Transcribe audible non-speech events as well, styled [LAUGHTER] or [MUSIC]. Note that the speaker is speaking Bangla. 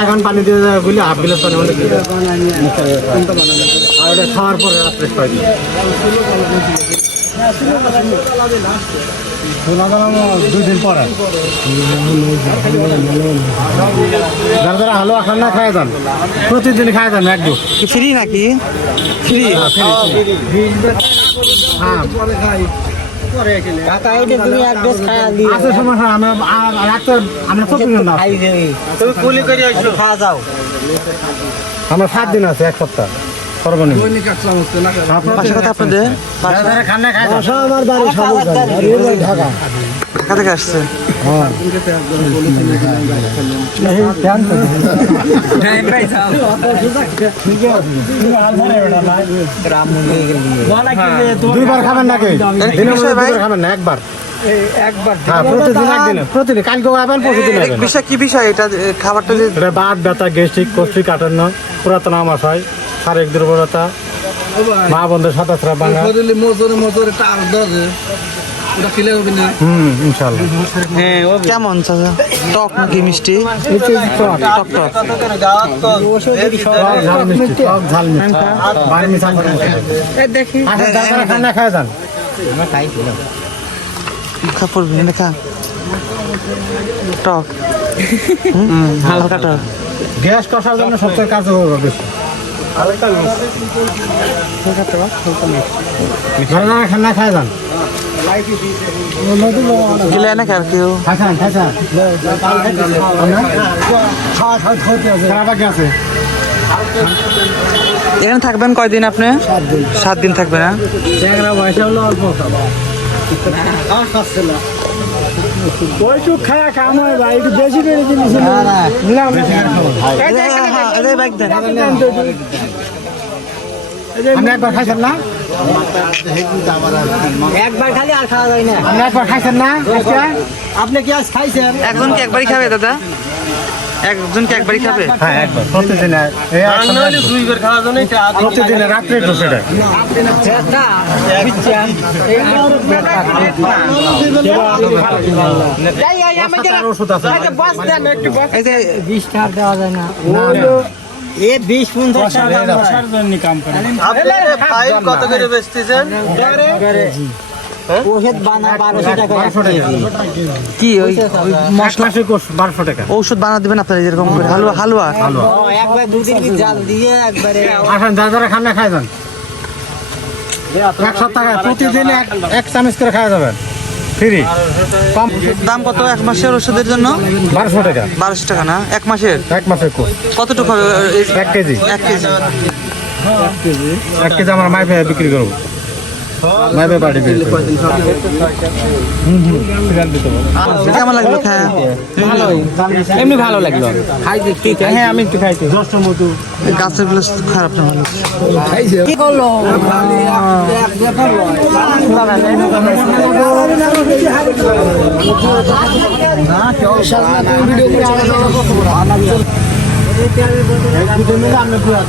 এখন পানি দিয়ে গুলি হাফ গিলাস পানি দেয়। আর ওটা খাওয়ার পরে রাত্রে দিন দুই। দিন পরে যারা যারা হালুয়া খান না খায় যান প্রতিদিন খায় যান একদম ফ্রি নাকি? ফ্রি। হ্যাঁ। কাকা এটা তুমি এক ডোজ খায়া দিও। আছে সমস্যা আমরা আর রাখতে আমরা প্রতিদিন না। তুমি কুলি করে খাওয়া যাও। আমরা সাত দিন আছে এক সপ্তাহ। সর্বনিম্ন। কথা আপনাদের না আমার বাড়ি ঢাকা। ঢাকা থেকে আসছে। দুইবার খাবেন নাকি? বিষয় খাবেন না একবার। হ্যাঁ প্রতিদিন একদিন। প্রতিদিন। কালকেও খাবেন প্রতিদিন বিষয় কি বিষয়? এটা খাবারটা বাত ব্যথা গ্যাস্ট্রিক কষ্টিক কাটান্ন। পুরাতন আমাশয় শারীরিক দুর্বলতা মা বন্ধুর সাতাশরা বাংলা। মজুরে মজুরে টার দরে কেমন চাচা? টক নাকি মিষ্টি? টক। টক খা। টক। [LAUGHS] হালকা টক। গ্যাস কষার জন্য সবচেয়ে কাজ হবে বেশি খায় যান। গেলে না কেউ? আছে? এখানে থাকবেন কয়দিন আপনি? সাত দিন থাকবেন হ্যাঁ বয়সে হলো অল্প। ওইটুক খায়া কাম হয় ভাই একটু বেশি করে জিনিস হ্যাঁ, বাইক দেন একবার খাইছেন না একবার খালি আর খাওয়া যায় না একবার খাইছেন না? আপনি কি আজ খাইছেন এখন কি একবারই খাবে দাদা একজন কি একবারই খাবে? হ্যাঁ একবার। প্রতিদিন। দুইবার খাওয়া জন্য প্রতিদিন রাত্রে একটু সেটা আপনি ফাইল কত করে বেচতেছেন? ওষুধ বানা বারোশো টাকা কি ওই ওই এক মাসে কোর্স বারোশো টাকা। ঔষধ বানা দিবেন আপনারা যেরকম করে? হালুয়া হালুয়া? একবার দুদিন জাল দিয়ে একবারে আসেন যারা যারা খান না খায় যান। এক সপ্তাহ প্রতিদিন এক এক চামচ করে খাওয়া যাবেন ফ্রি কম দাম কত এক মাসের ওষুধের জন্য? বারোশো টাকা। বারোশো টাকা না? এক মাসের? এক মাসের কতটুকু হবে? এক কেজি। এক কেজি। এক কেজি। আমার মাইপে বিক্রি করব। মাইপে পার্টি পারব। কেমন লাগল খায় এমনি ভালো লাগল। হ্যাঁ আমি একটু খাইছি দশটার মতো গাছেরগুলো খারাপ না ভালো কি করল দুটো মিলে আমি পুরো